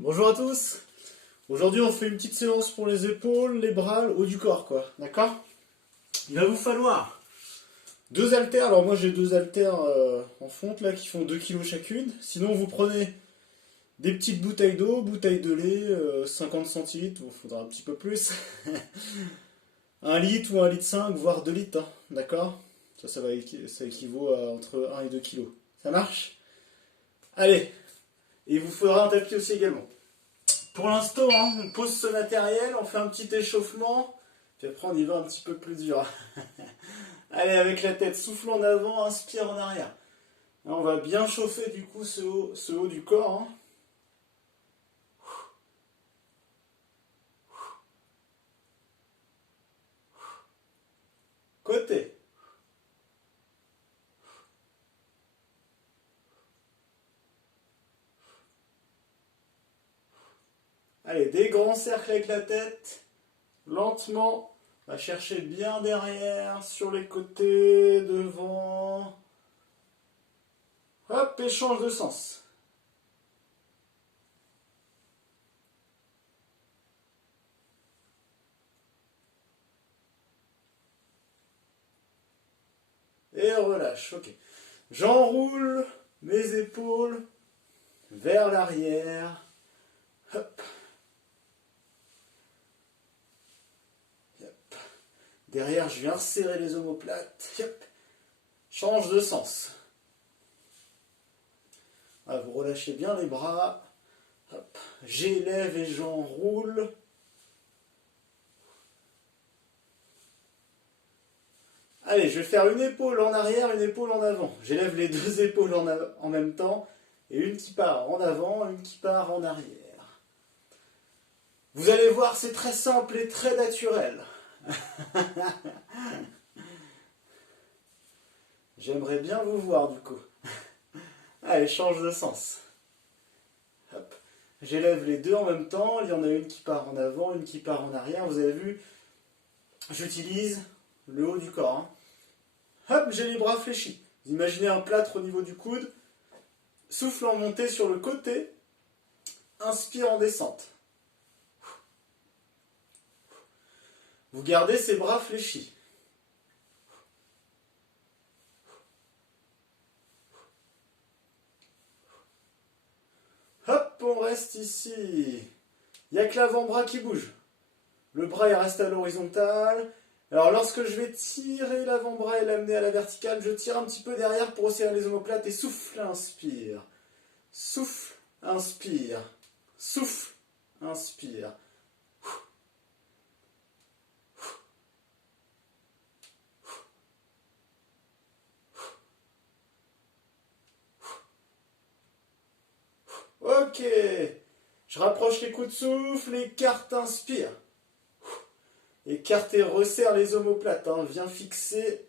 Bonjour à tous. Aujourd'hui on fait une petite séance pour les épaules, les bras, le haut du corps quoi. D'accord? Il va vous falloir deux haltères. Alors moi j'ai deux haltères en fonte là qui font 2 kilos chacune. Sinon vous prenez des petites bouteilles d'eau, bouteilles de lait, 50 centilitres, il faudra un petit peu plus. 1 litre ou 1,5 litre, voire 2 litres. Hein. D'accord? Ça équivaut à entre 1 et 2 kilos. Ça marche? Allez. Et il vous faudra un tapis aussi également. Pour l'instant, hein, on pose ce matériel, on fait un petit échauffement, puis après on y va un petit peu plus dur. Allez, avec la tête, souffle en avant, inspire en arrière. Là, on va bien chauffer du coup ce haut du corps. Hein. Côté. Allez, des grands cercles avec la tête, lentement. On va chercher bien derrière, sur les côtés, devant. Hop, et change de sens. Et relâche, ok. J'enroule mes épaules vers l'arrière. Hop. Hop. Derrière, je viens serrer les omoplates. Hop. Change de sens. Ah, vous relâchez bien les bras. Hop. J'élève et j'enroule. Allez, je vais faire une épaule en arrière, une épaule en avant. J'élève les deux épaules en même temps. Et une qui part en avant, une qui part en arrière. Vous allez voir, c'est très simple et très naturel. J'aimerais bien vous voir du coup. Allez, change de sens. Hop. J'élève les deux en même temps. Il y en a une qui part en avant, une qui part en arrière. Vous avez vu, j'utilise le haut du corps. Hein. Hop, j'ai les bras fléchis. Vous imaginez un plâtre au niveau du coude. Souffle en montée sur le côté. Inspire en descente. Vous gardez ces bras fléchis. Hop, on reste ici. Il n'y a que l'avant-bras qui bouge. Le bras il reste à l'horizontale. Alors lorsque je vais tirer l'avant-bras et l'amener à la verticale, je tire un petit peu derrière pour resserrer les omoplates et souffle, inspire. Souffle, inspire. Souffle, inspire. Ok. Je rapproche les coups de souffle, écarte, inspire. Écarte et resserre les omoplates. Hein. Viens fixer.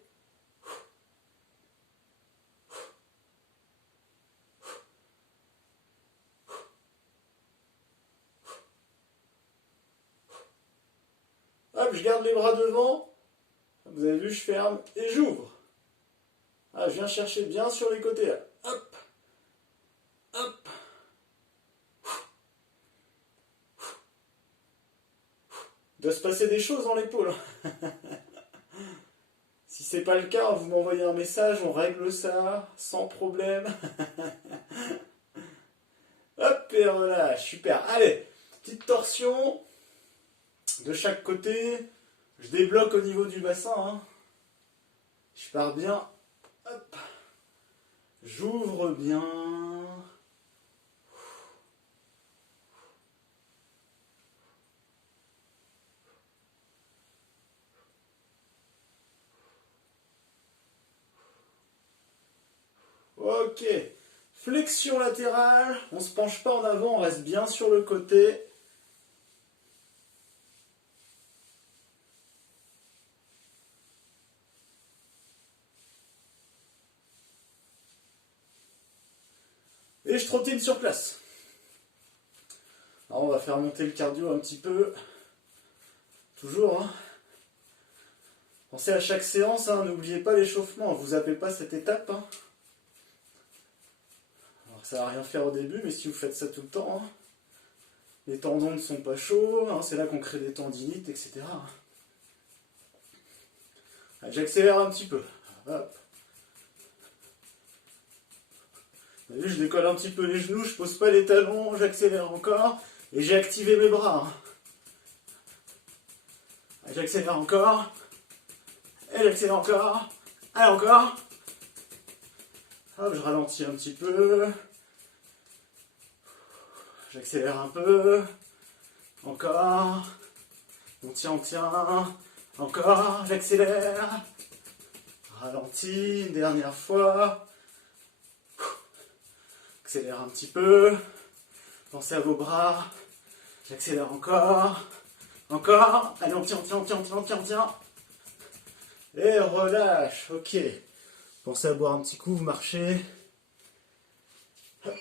Hop, je garde les bras devant. Vous avez vu, je ferme et j'ouvre. Ah, je viens chercher bien sur les côtés. Là. Hop. Hop. Il doit se passer des choses dans l'épaule. Si c'est pas le cas, vous m'envoyez un message, on règle ça sans problème. Hop, et relâche, super. Allez, petite torsion de chaque côté. Je débloque au niveau du bassin. Hein. Je pars bien. Hop. J'ouvre bien. Ok. Flexion latérale. On ne se penche pas en avant, on reste bien sur le côté. Et je trottine sur place. Alors on va faire monter le cardio un petit peu. Toujours, hein. Pensez à chaque séance, hein, n'oubliez pas l'échauffement, vous zappez pas cette étape. Hein. Alors ça va rien faire au début, mais si vous faites ça tout le temps, hein, Les tendons ne sont pas chauds, hein, c'est là qu'on crée des tendinites, etc. Allez, j'accélère un petit peu. Hop. Vous avez vu, je décolle un petit peu les genoux, je pose pas les talons, j'accélère encore. Et j'ai activé mes bras. Hein. Allez, j'accélère encore. Et j'accélère encore. Allez, encore. Hop, je ralentis un petit peu. J'accélère un peu. Encore. On tient, on tient. Encore, j'accélère. Ralentis, une dernière fois. Accélère un petit peu. Pensez à vos bras. J'accélère encore. Encore. Allez, on tient, on tient, on tient, on tient, on tient, on tient. Et relâche. Ok. Pensez à boire un petit coup, vous marchez. Hop.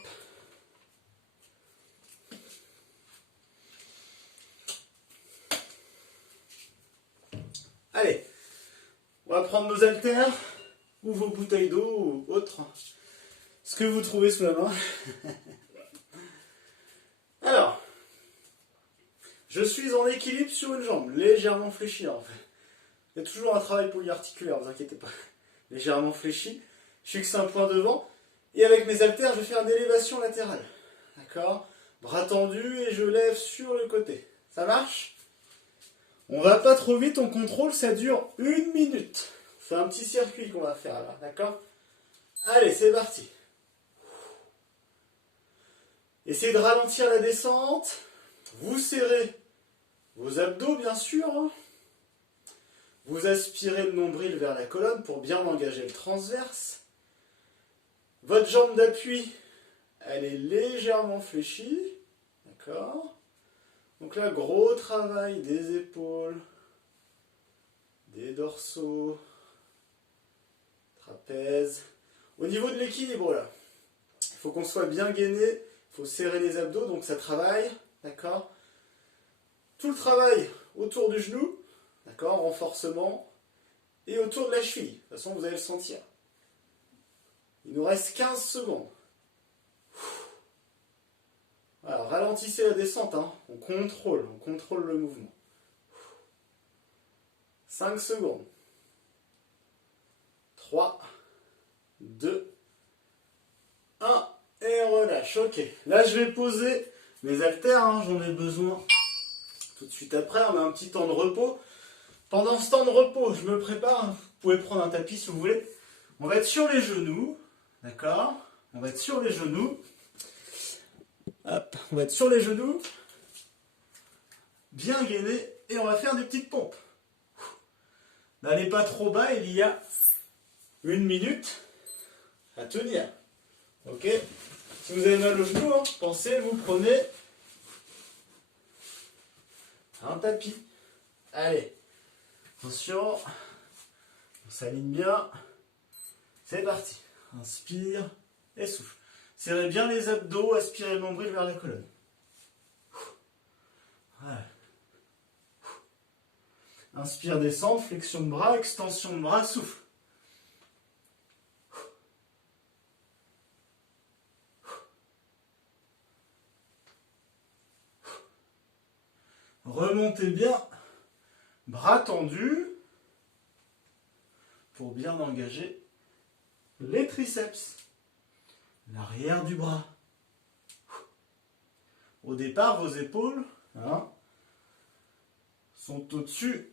Allez, on va prendre nos haltères ou vos bouteilles d'eau ou autre, ce que vous trouvez sous la main. Alors, je suis en équilibre sur une jambe, légèrement fléchie en fait. Il y a toujours un travail polyarticulaire, ne vous inquiétez pas. Légèrement fléchi, je fixe un point devant, et avec mes haltères, je vais faire une élévation latérale. D'accord? Bras tendus et je lève sur le côté. Ça marche? On va pas trop vite, on contrôle, ça dure 1 minute. C'est un petit circuit qu'on va faire là, d'accord? Allez, c'est parti. Essayez de ralentir la descente. Vous serrez vos abdos, bien sûr. Vous aspirez le nombril vers la colonne pour bien engager le transverse. Votre jambe d'appui, elle est légèrement fléchie. D'accord? Donc là, gros travail des épaules, des dorsaux, trapèze. Au niveau de l'équilibre, là, il faut qu'on soit bien gainé, il faut serrer les abdos, donc ça travaille, d'accord? Tout le travail autour du genou, d'accord, renforcement, et autour de la cheville. De toute façon, vous allez le sentir. Il nous reste 15 secondes. Alors, ralentissez la descente, hein. On contrôle le mouvement. 5 secondes. 3, 2, 1, et relâche. Ok, là je vais poser mes haltères, hein. J'en ai besoin tout de suite après. On a un petit temps de repos. Pendant ce temps de repos, je me prépare. Vous pouvez prendre un tapis si vous voulez. On va être sur les genoux, d'accord? On va être sur les genoux. Hop, on va être sur les genoux, bien gainé, et on va faire des petites pompes. N'allez pas trop bas, il y a 1 minute à tenir. Ok? Si vous avez mal au genou, hein, pensez, vous prenez un tapis. Allez, attention, on s'aligne bien. C'est parti. Inspire et souffle. Serrez bien les abdos, aspirez le nombril vers la colonne. Voilà. Inspire, descend, flexion de bras, extension de bras, souffle. Remontez bien, bras tendus, pour bien engager les triceps. L'arrière du bras. Au départ, vos épaules, hein, sont au-dessus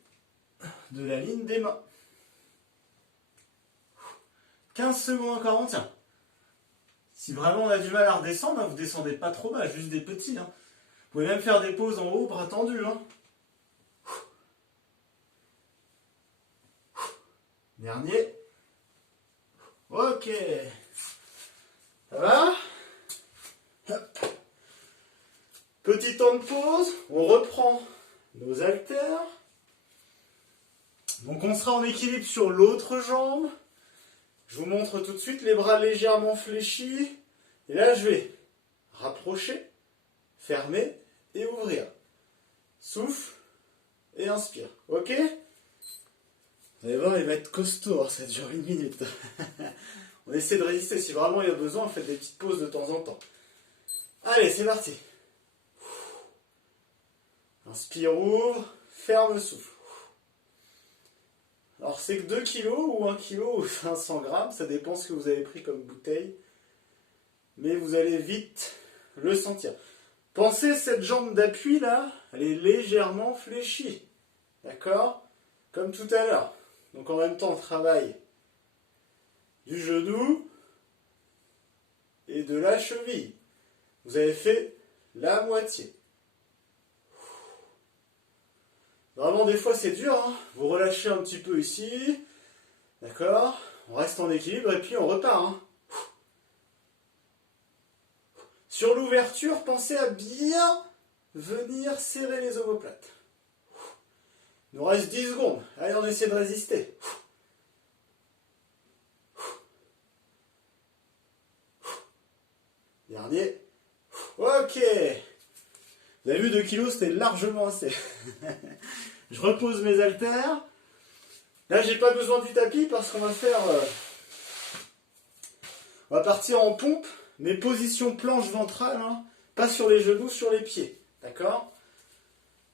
de la ligne des mains. 15 secondes encore, on tient. Si vraiment on a du mal à redescendre, hein, vous ne descendez pas trop bas, juste des petits. Hein. Vous pouvez même faire des pauses en haut, bras tendus. Hein. Dernier. Ok. Ça va? Hop. Petit temps de pause, on reprend nos haltères. Donc on sera en équilibre sur l'autre jambe. Je vous montre tout de suite les bras légèrement fléchis. Et là je vais rapprocher, fermer et ouvrir. Souffle et inspire. Ok? Vous allez voir, il va être costaud, ça dure 1 minute. On essaie de résister, si vraiment il y a besoin, faites des petites pauses de temps en temps. Allez, c'est parti. Inspire, ouvre, ferme, souffle. Alors c'est que 2 kg ou 1 kg ou 500 grammes, ça dépend ce que vous avez pris comme bouteille. Mais vous allez vite le sentir. Pensez cette jambe d'appui là, elle est légèrement fléchie. D'accord? Comme tout à l'heure. Donc en même temps on travaille du genou et de la cheville. Vous avez fait la moitié. Vraiment des fois c'est dur, hein. Vous relâchez un petit peu ici. D'accord? On reste en équilibre et puis on repart. Hein. Sur l'ouverture, pensez à bien venir serrer les omoplates. Il nous reste 10 secondes. Allez, on essaie de résister. Dernier. Ok. Vous avez vu 2 kilos, c'était largement assez. Je repose mes haltères. Là, j'ai pas besoin du tapis parce qu'on va faire... on va partir en pompe, mais position planche ventrale, hein, pas sur les genoux, sur les pieds. D'accord?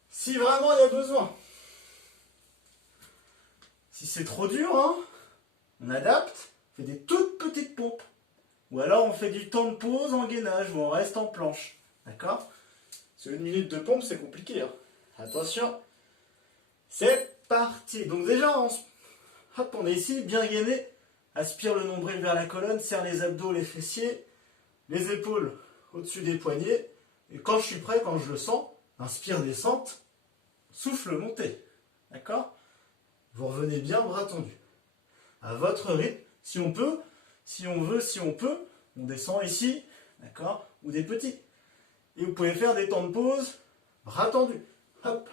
Si vraiment il y a besoin. Si c'est trop dur, hein, on adapte, on fait des toutes petites pompes. Ou alors on fait du temps de pause en gainage, ou on reste en planche. D'accord? Parce que 1 minute de pompe, c'est compliqué. Hein. Attention. C'est parti. Donc déjà, on est ici, bien gainé. Aspire le nombril vers la colonne, serre les abdos, les fessiers, les épaules au-dessus des poignets. Et quand je suis prêt, quand je le sens, inspire, descente, souffle, montée. D'accord? Vous revenez bien, bras tendus. À votre rythme, si on peut, si on veut, si on peut, on descend ici, d'accord? Ou des petits. Et vous pouvez faire des temps de pause, bras tendus. Hop.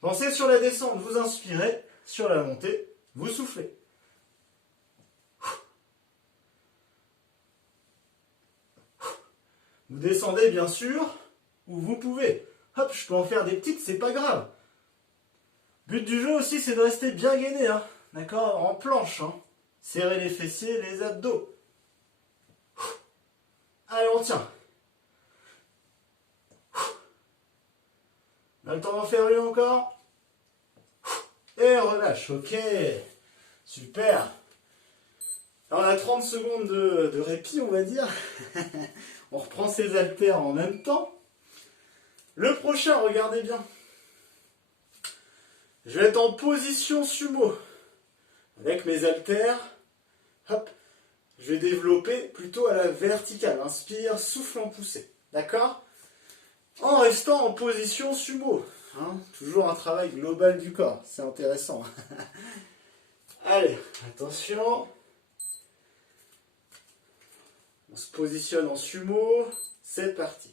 Pensez sur la descente, vous inspirez, sur la montée, vous soufflez. Vous descendez bien sûr, où vous pouvez. Hop, je peux en faire des petites, c'est pas grave. But du jeu aussi, c'est de rester bien gainé, hein. D'accord? En planche, hein. Serrez les fessiers, les abdos. Allez, on tient. On a le temps d'en faire une encore. Et relâche, ok. Super. Alors, on a 30 secondes de répit, on va dire. On reprend ses haltères en même temps. Le prochain, regardez bien. Je vais être en position sumo. Avec mes haltères. Hop. Je vais développer plutôt à la verticale. Inspire, souffle en poussée. D'accord? En restant en position sumo. Hein, toujours un travail global du corps. C'est intéressant. Allez, attention. On se positionne en sumo. C'est parti.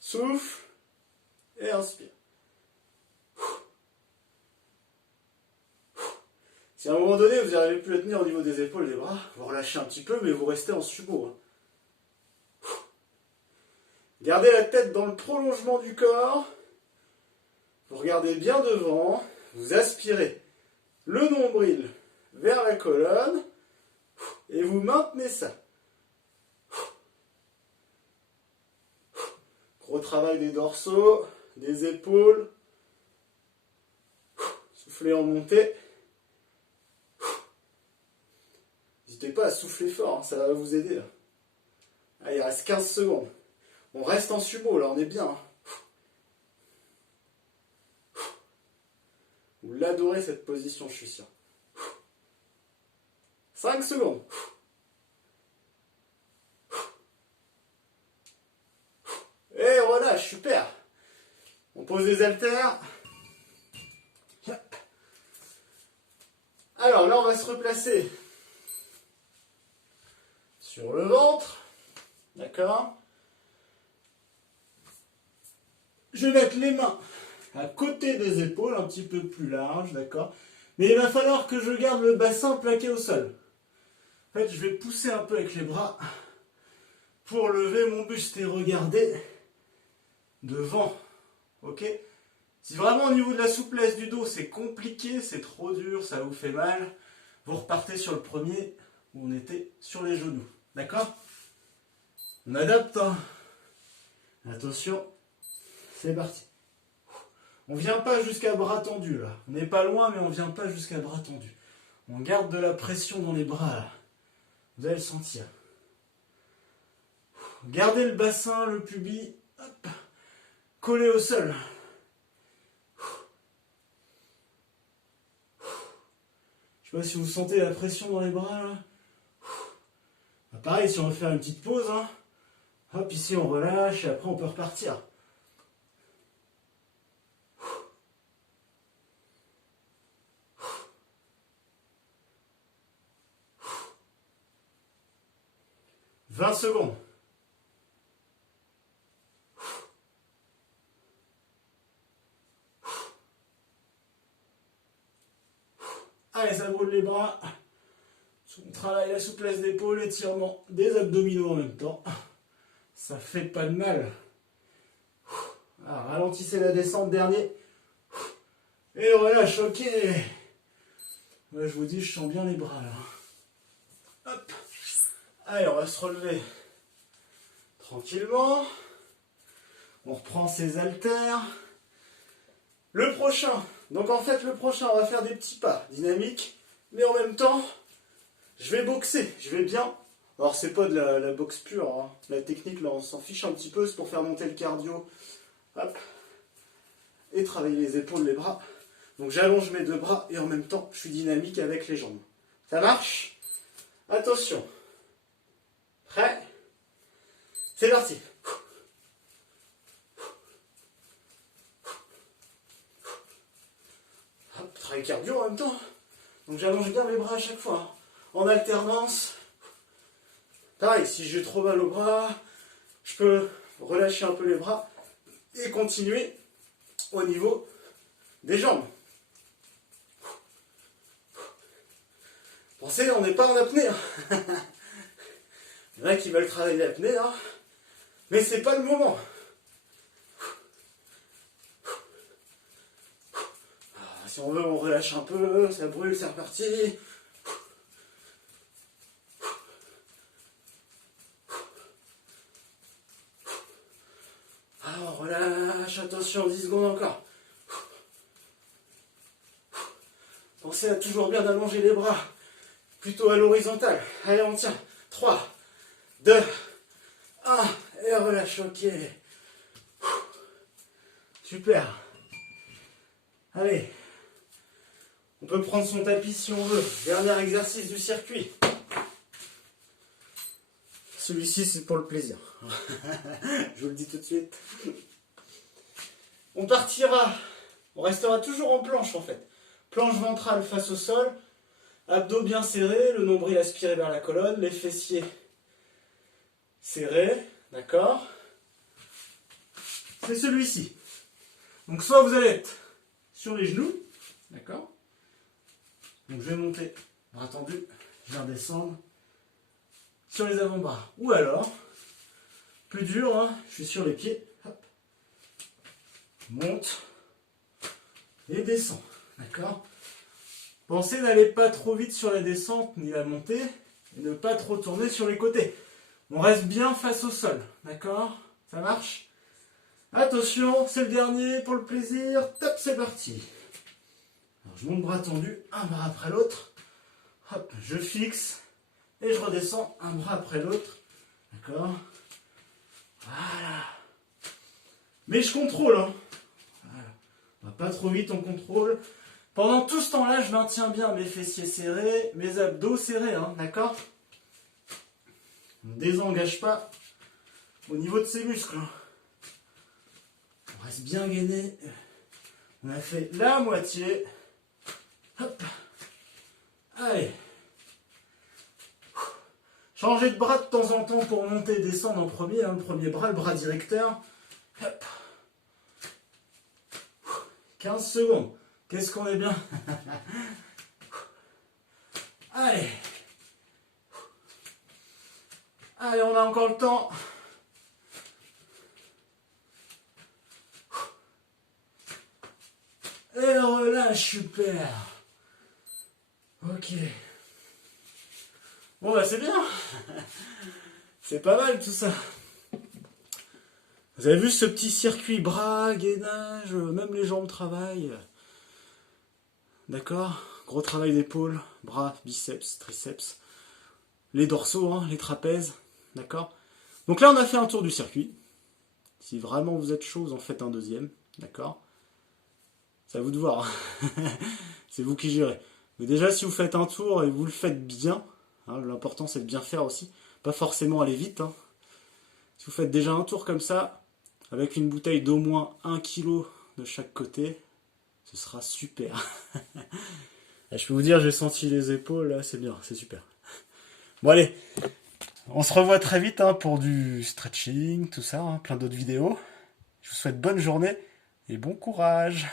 Souffle. Et inspire. Si à un moment donné, vous n'arrivez plus à tenir au niveau des épaules, des bras, vous relâchez un petit peu, mais vous restez en sumo. Hein. Gardez la tête dans le prolongement du corps. Vous regardez bien devant. Vous aspirez le nombril vers la colonne. Et vous maintenez ça. Gros travail des dorsaux, des épaules. Soufflez en montée. N'hésitez pas à souffler fort, hein, ça va vous aider. Là. Allez, il reste 15 secondes. On reste en sumo, là, on est bien. Hein. Vous l'adorez cette position, je suis sûr. 5 secondes. Et relâche, super. On pose les haltères. Alors là, on va se replacer sur le ventre. D'accord? Je vais mettre les mains à côté des épaules, un petit peu plus large, d'accord? Mais il va falloir que je garde le bassin plaqué au sol. En fait, je vais pousser un peu avec les bras pour lever mon buste et regarder devant. Ok? Si vraiment au niveau de la souplesse du dos, c'est compliqué, c'est trop dur, ça vous fait mal, vous repartez sur le premier où on était sur les genoux. D'accord? On adapte. Hein. Attention, c'est parti. On ne vient pas jusqu'à bras tendus là. On n'est pas loin, mais on ne vient pas jusqu'à bras tendus. On garde de la pression dans les bras là. Vous allez le sentir. Gardez le bassin, le pubis, hop, collé au sol. Je sais pas si vous sentez la pression dans les bras là. Pareil, si on veut faire une petite pause, hein. Hop, ici on relâche et après on peut repartir. 20 secondes. Allez, ça brûle les bras. On travaille la souplesse d'épaule, l'étirement des abdominaux en même temps. Ça fait pas de mal. Alors, ralentissez la descente dernier. Et relâche, ok. Moi, je vous dis, je sens bien les bras là. Hop. Allez, on va se relever tranquillement. On reprend ses haltères. Le prochain. Donc en fait, le prochain, on va faire des petits pas dynamiques. Mais en même temps, je vais boxer. Je vais bien. Alors, c'est pas de la boxe pure. Hein. La technique, là, on s'en fiche un petit peu. C'est pour faire monter le cardio. Hop. Et travailler les épaules, les bras. Donc j'allonge mes deux bras et en même temps, je suis dynamique avec les jambes. Ça marche? Attention. Prêt? C'est parti. Hop, travail cardio en même temps. Donc j'allonge bien mes bras à chaque fois. Hein. En alternance. Pareil, si j'ai trop mal au bras, je peux relâcher un peu les bras et continuer au niveau des jambes. Pensez, on n'est pas en apnée. Hein. Il y en a qui veulent travailler l'apnée, hein. Mais c'est pas le moment. Alors, si on veut, on relâche un peu, ça brûle, c'est reparti. Alors, on relâche, attention, 10 secondes encore. Pensez à toujours bien d'allonger les bras, plutôt à l'horizontale. Allez, on tient. 3, 2, 1, et relâche, ok. Super. Allez, on peut prendre son tapis si on veut. Dernier exercice du circuit. Celui-ci, c'est pour le plaisir. Je vous le dis tout de suite. On partira, on restera toujours en planche en fait. Planche ventrale face au sol, abdos bien serrés, le nombril aspiré vers la colonne, les fessiers serrés, d'accord? C'est celui-ci. Donc soit vous allez être sur les genoux, d'accord? Donc je vais monter, bras tendus, je vais redescendre sur les avant-bras. Ou alors, plus dur, hein, je suis sur les pieds, hop, monte et descend, d'accord? Pensez n'allez pas trop vite sur la descente ni la montée et ne pas trop tourner sur les côtés. On reste bien face au sol, d'accord? Ça marche? Attention, c'est le dernier pour le plaisir. Top, c'est parti. Alors, je monte bras tendu, un bras après l'autre. Hop, je fixe et je redescends un bras après l'autre. D'accord? Voilà. Mais je contrôle, hein. Voilà. On va pas trop vite, on contrôle. Pendant tout ce temps-là, je maintiens bien mes fessiers serrés, mes abdos serrés, hein, d'accord? On ne désengage pas au niveau de ces muscles. Hein. On reste bien gainé. On a fait la moitié. Hop. Allez. Changer de bras de temps en temps pour monter et descendre en premier. Hein, le premier bras, le bras directeur. Hop. 15 secondes. Qu'est-ce qu'on est bien. Allez. Allez, on a encore le temps. Et relâche, super. Ok. Bon, bah c'est bien. C'est pas mal tout ça. Vous avez vu ce petit circuit bras, gainage, même les jambes travaillent. D'accord? Gros travail d'épaule, bras, biceps, triceps. Les dorsaux, hein, les trapèzes. D'accord? Donc là, on a fait un tour du circuit. Si vraiment vous êtes chaud, vous en faites un deuxième. D'accord? C'est à vous de voir. C'est vous qui gérez. Mais déjà, si vous faites un tour et vous le faites bien, hein, l'important c'est de bien faire aussi. Pas forcément aller vite. Hein. Si vous faites déjà un tour comme ça, avec une bouteille d'au moins 1 kg de chaque côté, ce sera super. Je peux vous dire, j'ai senti les épaules, là, c'est bien, c'est super. Bon allez, on se revoit très vite hein, pour du stretching, tout ça, hein, plein d'autres vidéos. Je vous souhaite bonne journée et bon courage.